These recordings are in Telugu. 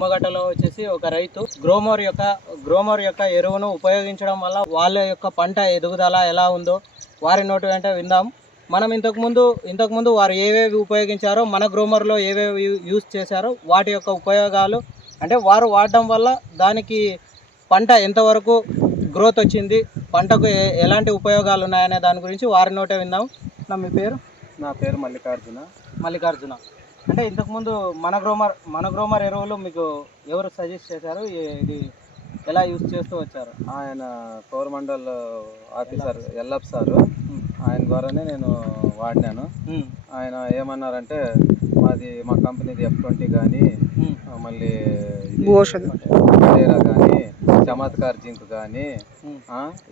నిమ్మగడ్డలో వచ్చేసి ఒక రైతు గ్రోమర్ యొక్క ఎరువును ఉపయోగించడం వల్ల వాళ్ళ యొక్క పంట ఎదుగుదల ఎలా ఉందో వారి నోటి వెంట విందాం. మనం ఇంతకుముందు వారు ఏవేవి ఉపయోగించారో, మన గ్రోమర్లో ఏవేవి యూజ్ చేశారో వాటి యొక్క ఉపయోగాలు, అంటే వారు వాడడం వల్ల దానికి పంట ఎంతవరకు గ్రోత్ వచ్చింది, పంటకు ఎలాంటి ఉపయోగాలు ఉన్నాయనే దాని గురించి వారి నోటే విందాం. మీ పేరు? నా పేరు మల్లికార్జున. అంటే ఇంతకుముందు మన గ్రోమర్ ఎరువులు మీకు ఎవరు సజెస్ట్ చేశారు, ఇది ఎలా యూజ్ చేస్తూ వచ్చారు? ఆయన కోరమండల్ ఆఫీసర్ ఎల్లప్ సారు, ఆయన ద్వారానే నేను వాడినాను. ఆయన ఏమన్నారంటే మా కంపెనీది F20 కానీ, మళ్ళీ కానీ, చమత్కార్ జింక్ కానీ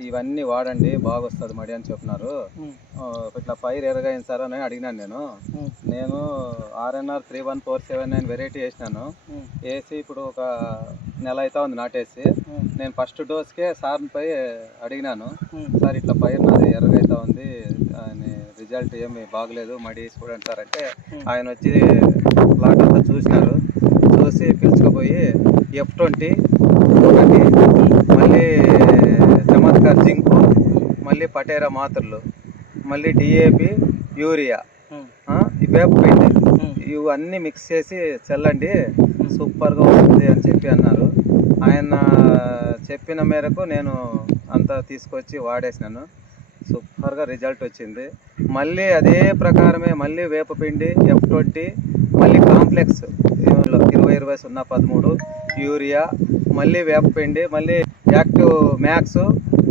ఇవన్నీ వాడండి, బాగా వస్తుంది మడి అని చెప్పినారు. ఇట్లా పైరు ఎరగైంది సార్ అని అడిగినాను. నేను RNR 31479 వెరైటీ వేసినాను. వేసి ఇప్పుడు ఒక నెల అవుతా ఉంది నాటేసి. నేను ఫస్ట్ డోస్కే సార్ని పై అడిగినాను, సార్ ఇట్లా పైరు నాది ఎరగైతా ఉంది అని, రిజల్ట్ ఏమి బాగలేదు, మడి చూడండి సార్ అంటే, ఆయన వచ్చి ప్లాట్ అంతా చూసినారు. చూసి పిలుచుకుపోయి F20 ఒకటి, మళ్ళీ చమత్కార్ జింకు, మళ్ళీ పటేరా మాత్రలు, మళ్ళీ DAP, యూరియా, వేపపిండి, ఇవన్నీ మిక్స్ చేసి చల్లండి, సూపర్గా వస్తుంది అని చెప్పి అన్నారు. ఆయన చెప్పిన మేరకు నేను అంతా తీసుకొచ్చి వాడేసినాను. సూపర్గా రిజల్ట్ వచ్చింది. మళ్ళీ అదే ప్రకారమే మళ్ళీ వేపపిండి, F20, మళ్ళీ కాంప్లెక్స్ 20-20-0-13, యూరియా, మళ్ళీ వేపపిండి, మళ్ళీ యాక్టివ్ మ్యాక్స్,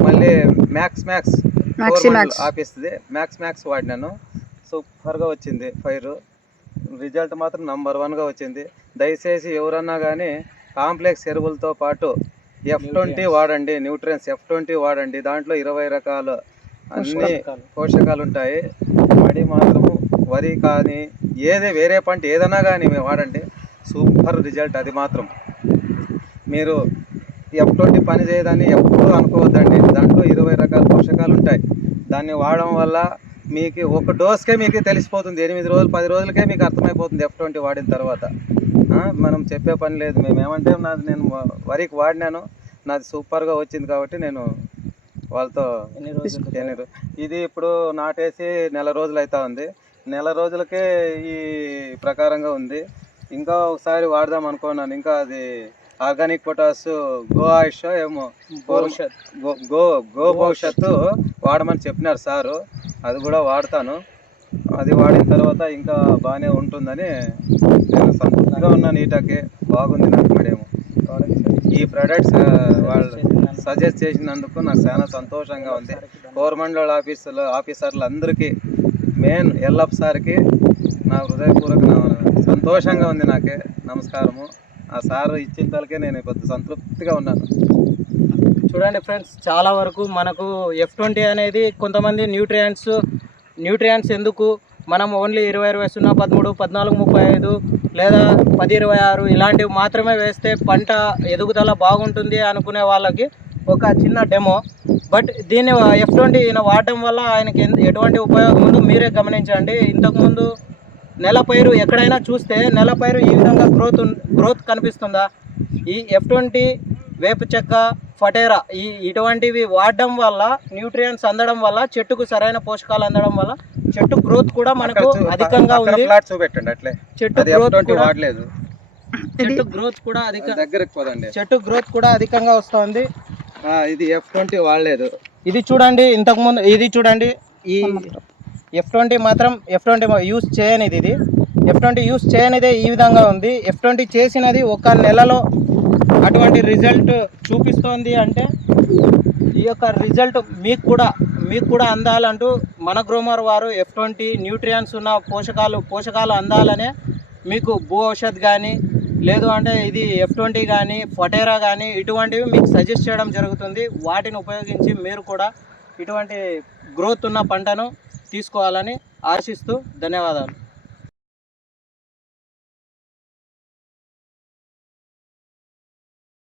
మళ్ళీ మ్యాక్స్ ఆపిస్తుంది మ్యాక్స్ వాడినాను. సూపర్గా వచ్చింది పైరు. రిజల్ట్ మాత్రం నంబర్ 1గా వచ్చింది. దయచేసి ఎవరన్నా కానీ కాంప్లెక్స్ ఎరువులతో పాటు F20 వాడండి, న్యూట్రియన్స్ F20 వాడండి. దాంట్లో 20 రకాలు అన్ని పోషకాలు ఉంటాయి. మడి మాత్రము వరి కానీ వేరే పంట ఏదైనా కానీ మేము వాడండి, సూపర్ రిజల్ట్. అది మాత్రం మీరు F20 పని చేయదని ఎప్పుడూ అనుకోవద్దండి. దాంట్లో 20 రకాల పోషకాలు ఉంటాయి. దాన్ని వాడడం వల్ల మీకు ఒక డోస్కే మీకు తెలిసిపోతుంది. 8 రోజులు 10 రోజులకే మీకు అర్థమైపోతుంది F20 వాడిన తర్వాత. మనం చెప్పే పని లేదు. మేమేమంటే నేను వరికి వాడినాను, నాది సూపర్గా వచ్చింది కాబట్టి నేను వాళ్ళతో ఇది ఇప్పుడు నాటేసి నెల రోజులు అవుతా ఉంది. నెల రోజులకే ఈ ప్రకారంగా ఉంది. ఇంకా ఒకసారి వాడదాం అనుకున్నాను. ఇంకా అది ఆర్గానిక్ పొటాస్ గో ఆయుష్ ఏమో గో భవిష్యత్తు వాడమని చెప్పినారు సారు. అది కూడా వాడతాను. అది వాడిన తర్వాత ఇంకా బాగానే ఉంటుందని నేను సంతృప్తిగా ఉన్నాను. ఈటకి బాగుంది నాకు మడేమో. ఈ ప్రొడక్ట్స్ వాళ్ళు సజెస్ట్ చేసినందుకు నాకు చాలా సంతోషంగా ఉంది. కోరమండల్ ఆఫీసర్లు అందరికీ, మెయిన్ ఎల్లప్ సార్కి నా హృదయపూర్వక సంతోషంగా ఉంది. నాకే నమస్కారము. ఆ సారు ఇచ్చిన తలకే నేను కొద్ది సంతృప్తిగా ఉన్నాను. చూడండి ఫ్రెండ్స్, చాలా వరకు మనకు F20 అనేది కొంతమంది న్యూట్రియంట్స్ ఎందుకు మనం ఓన్లీ 20-20-0-13, 14-35 లేదా 10-26 ఇలాంటివి మాత్రమే వేస్తే పంట ఎదుగుదల బాగుంటుంది అనుకునే వాళ్ళకి ఒక చిన్న డెమో. బట్ దీన్ని F20 వాడటం వల్ల ఆయనకి ఎటువంటి ఉపయోగం ఉందో మీరే గమనించండి. ఇంతకుముందు నెల పైరు ఎక్కడైనా చూస్తే నెల పైరు ఈ విధంగా గ్రోత్ కనిపిస్తుందా? ఈ F20, వేప చెక్క, ఫటేరా ఇటువంటివి వాడడం వల్ల, న్యూట్రియంట్స్ అందడం వల్ల, చెట్టుకు సరైన పోషకాలు అందడం వల్ల చెట్టు గ్రోత్ కూడా మనకు అధికంగా ఉంది. చెట్టు గ్రోత్ కూడా అధికంగా వస్తుంది. ఇది F20 వాడలేదు. ఇది చూడండి, ఇంతకుముందు ఇది చూడండి. ఈ F20 యూజ్ చేయనిది, ఇది F20 యూజ్ చేయనిదే ఈ విధంగా ఉంది. F20 చేసినది ఒక నెలలో అటువంటి రిజల్ట్ చూపిస్తోంది. అంటే ఈ యొక్క రిజల్ట్ మీకు కూడా అందాలంటూ మన గ్రోమర్ వారు F20 న్యూట్రియంట్స్ ఉన్న పోషకాలు అందాలనే మీకు భూ ఔషధ్ కానీ, లేదు అంటే ఇది F20 కానీ, ఫటేరా కానీ ఇటువంటివి మీకు సజెస్ట్ చేయడం జరుగుతుంది. వాటిని ఉపయోగించి మీరు కూడా ఇటువంటి గ్రోత్ ఉన్న పంటను తీసుకోవాలని ఆశిస్తూ ధన్యవాదాలు.